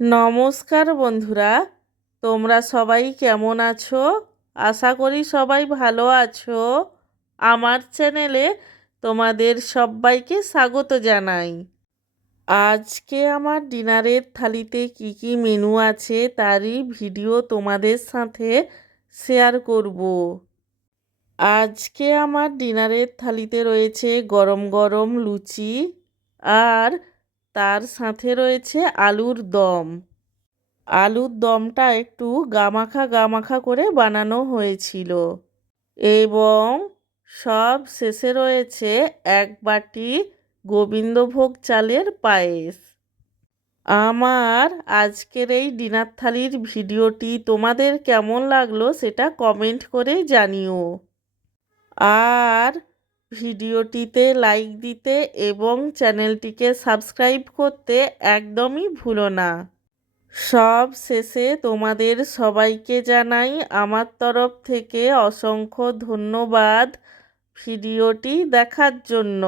নমস্কার বন্ধুরা, তোমরা সবাই কেমন আছো? আশা করি সবাই ভালো আছো। আমার চ্যানেলে তোমাদের সবাইকে স্বাগত জানাই। আজকে আমার ডিনারের থালিতে কি কি মেনু আছে তারই ভিডিও তোমাদের সাথে শেয়ার করব। আজকে আমার ডিনারের থালিতে রয়েছে গরম গরম লুচি আর তার সাথে রয়েছে আলুর দম। আলুর দমটা একটু গামাখা গামাখা করে বানানো হয়েছিল এবং সব শেষে রয়েছে এক বাটি গোবিন্দভোগ চালের পায়েস। আমার আজকের এই ডিনার থালির ভিডিওটি তোমাদের কেমন লাগলো সেটা কমেন্ট করে জানিও। আর ভিডিওটিতে লাইক দিতে এবং চ্যানেলটিকে সাবস্ক্রাইব করতে একদমই ভুলো না। সব শেষে তোমাদের সবাইকে জানাই আমার তরফ থেকে অসংখ্য ধন্যবাদ ভিডিওটি দেখার জন্য।